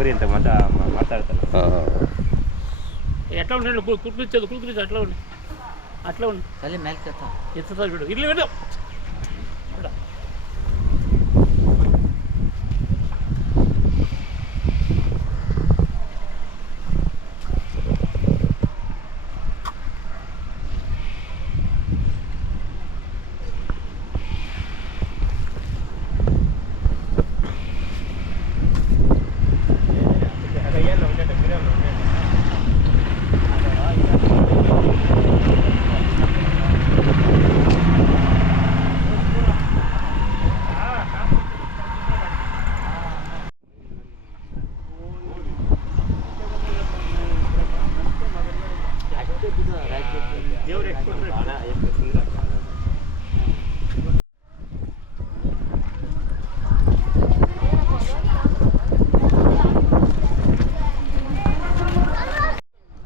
ಟಗರಿ ಅಂತ ಮಾತಾ ಮಾ- మాట్లాడతాను ಹಾಂ ఎట్లా ఉండండి కుర్పించదు కుర్పించదు అట్లా ఉండి అట్లా ఉండి తల్లి మేల్కెత్తా ఎత్తుతా వీడు ఇల్లు వీడు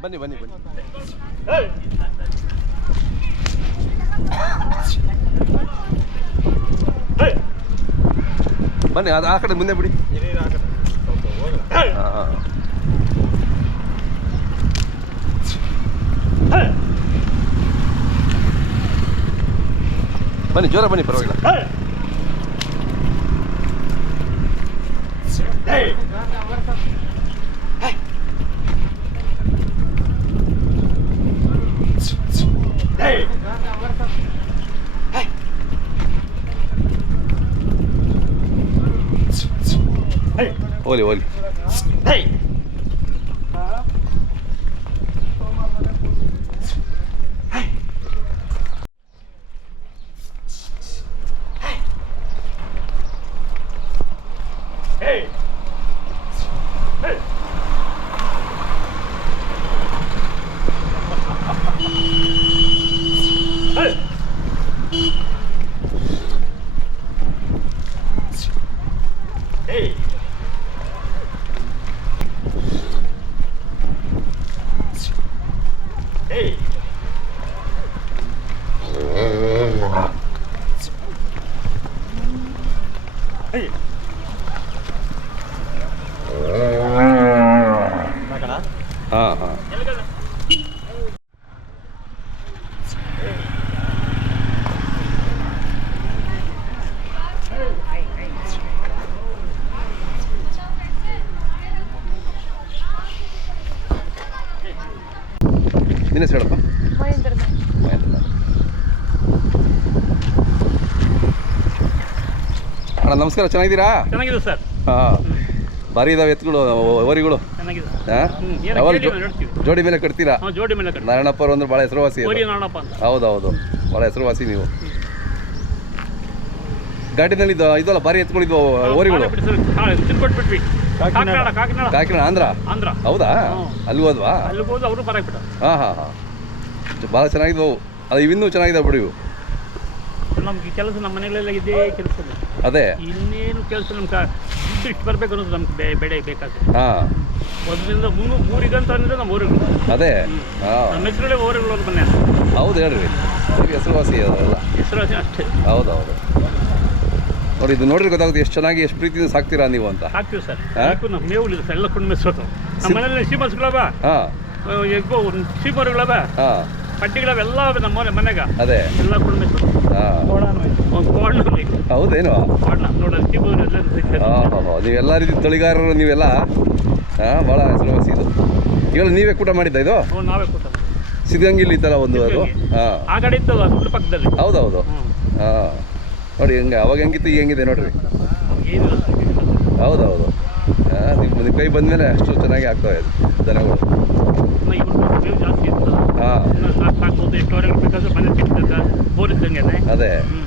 ಬನ್ನಿ ಬನ್ನಿ ಬನ್ನಿ. ಬನ್ನಿ ಅದು ಆ ಕಡೆ ಮುಂದೆ ಬಿಡಿ ಹಾಂ ಹಾಂ ಬನ್ನಿ ಜೋರ ಬನ್ನಿ ಪರವಾಗಿಲ್ಲ. ಓಲಿ ಹೋಗ್ಲಿ ಹಾಂ ಹಾಂ ನಿನ್ನ ಹೆಸರು ಅಣ್ಣ ನಮಸ್ಕಾರ. ಚೆನ್ನಾಗಿದ್ದೀರಾ? ಚೆನ್ನಾಗಿದೆ ಸರ್. ಹಾಂ. ಭಾರಿ ಇದಾವೆ ಎತ್ತುಗಳು ಓರಿಗಳು. ಚೆನ್ನಾಗಿದೆ ಹಾಂ? ಯಾವಾಗ ಜೋಡಿ ಮೇಲೆ ಕಟ್ತೀರಾ? ನಾರಾಯಣಪ್ಪ ಜೋಡಿ ಮೇಲೆ ಕಟ್ಟಿ ನಾರಾಯಣಪ್ಪರು ಅಂದ್ರೆ ಭಾಳ ಹೆಸರುವಾಸಿ ಹೌದೌದು ಕೋರಿ ಅಂತ. ಹೌದು ಹೌದು ಭಾಳ ಹೆಸರುವಾಸಿ ನೀವು. ಘಾಟಿನಲ್ಲಿ ಇದು ಇದಲ್ಲ ಭಾರಿ ಎತ್ಕೊಂಡಿದ್ವು ಓರಿಗಳು. ಕಾಕಿನಾಡ. ಆಂಧ್ರ? ಹೌದಾ. ಅಲ್ಲಿ ಹೋದ್ವಾ? ಅವರು ಹಾಂ ಹಾಂ ಹಾಂ. ಭಾಳ ಚೆನ್ನಾಗಿದ್ವು. ಅದು ಇನ್ನೂ ಚೆನ್ನಾಗಿದ್ದಾವೆ ಬಿಡಿ ಇವು. ನಮ್ಗೆ ಕೆಲಸ ನಮ್ಮ ಮನೆಗಳೆಲ್ಲ ಇದೇ ಕೆಲಸ ಅದೇ. ಇನ್ನೇನು ಕೆಲಸ ನಮ್ಗೆ ದುಡ್ಡು ಇಷ್ಟು ಬರಬೇಕು ಅನ್ನೋದು ನಮ್ಗೆ ಬೆಳೆ ಬೇಕಾಗ್ತದೆ ಹಾಂ. ಒಂದರಿಂದ ಮೂರು ಮೂರಿಗಂತ ಅಂದ್ರೆ ನಮ್ಮ ಊರುಗಳು ಅದೇ? ಹಾಂ. ನಮ್ಮ ಹೆಸರುಗಳೇ ಊರುಗಳು ಮನೆ ಹೌದು ಹೇಳ್ರಿ. ಅವ್ರಿಗೆ ಹೆಸರುವಾಸಿ ಅದೆಲ್ಲ ಹೆಸರುವಾಸಿ ಅಷ್ಟೇ. ಹೌದು ಹೌದು ನೋಡಿ ಇದು ನೋಡ್ರಿ ಗೊತ್ತಾಗುತ್ತೆ ಎಷ್ಟು ಚೆನ್ನಾಗಿ ಎಷ್ಟು ಪ್ರೀತಿಯಿಂದ ಸಾಕ್ತೀರಾ ನೀವು ಅಂತ. ಹಾಕ್ತೀವಿ ಸರ್? ಹಾಕು ನಮ್ಮ ಮೇವು ಇಲ್ಲ ಸರ್. ಎಲ್ಲ ಕೊಂಡು ಮೆಸ್ಸೋದು ನಮ್ಮ ಮನೆಯಲ್ಲಿ ಸೀಮಸ್ಗಳವ ಹಾಂ. ಎಗ್ಗೋ ಸೀಮರುಗಳವ ಹಾಂ. ಪಟ್ಟಿಗಳವೆಲ್ಲ ನಮ್ಮ ಮನೆ ಮನೆಗ. ಅದೇ. ಎಲ್ಲ ಕೊಂಡು ಮೆಸ್ಸೋದು ಹಾಂ ಒಂದು ಕೋಣ ಹೌದೇನು? ನೀವೆಲ್ಲ ರೀತಿ ತಳಿಗಾರರು ನೀವೆಲ್ಲ? ಹಾಂ ಭಾಳ ಹೆಸರುವಾಸಿ ಇದು. ಇವೆಲ್ಲ ನೀವೇ ಕೂಟ ಮಾಡಿದ್ದ ಇದು? ಸಿದ್ಧಗಂಗಿಲಿ ಇತ್ತಲ್ಲ ಒಂದು ಅದು? ಹಾಂ. ಆ ಕಡೆ ಇತ್ತಲ್ಲ ಹೌದು ಹೌದು ಹ್ಞೂ. ಹಾಂ. ನೋಡಿ ಹೆಂಗೆ ಅವಾಗ ಹೆಂಗಿತ್ತು ಈಗ ಹೆಂಗಿದೆ ನೋಡ್ರಿ. ಹೌದೌದು ಹೌದು. ಹೌದು ಹಾಂ ನಿಮ್ಮ ನಿಮ್ಮ ಕೈ ಬಂದಮೇಲೆ ಅಷ್ಟು ಚೆನ್ನಾಗಿ ಆಗ್ತವೆ ದನಗಳು ಇನ್ನು ಇವ್ರು ಮೇವು ಜಾಸ್ತಿ ಇರ್ತದೆ ಹಾಂ ಇನ್ನು